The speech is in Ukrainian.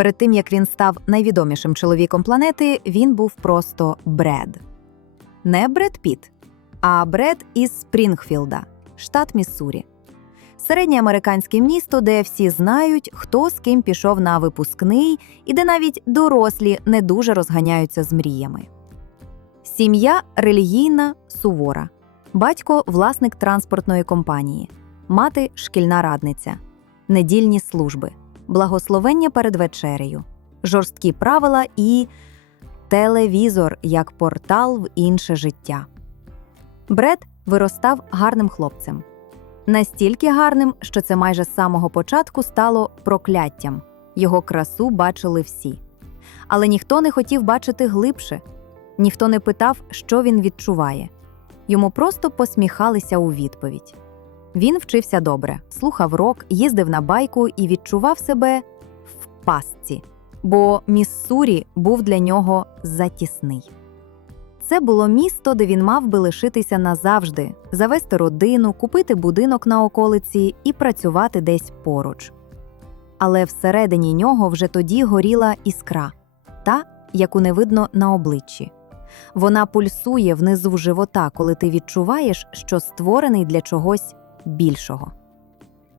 Перед тим як він став найвідомішим чоловіком планети, він був просто Бред. Не Бред Піт, а Бред із Спрінгфілда, штат Міссурі. Середнє американське місто, де всі знають, хто з ким пішов на випускний, і де навіть дорослі не дуже розганяються з мріями. Сім'я релігійна сувора, батько власник транспортної компанії, мати шкільна радниця, недільні служби, благословення перед вечерею, жорсткі правила і телевізор як портал в інше життя. Бред виростав гарним хлопцем. Настільки гарним, що це майже з самого початку стало прокляттям. Його красу бачили всі. Але ніхто не хотів бачити глибше, ніхто не питав, що він відчуває. Йому просто посміхалися у відповідь. Він вчився добре, слухав рок, їздив на байку і відчував себе в пастці, бо Міссурі був для нього затісний. Це було місто, де він мав би лишитися назавжди, завести родину, купити будинок на околиці і працювати десь поруч. Але всередині нього вже тоді горіла іскра, та, яку не видно на обличчі. Вона пульсує внизу живота, коли ти відчуваєш, що створений для чогось більшого.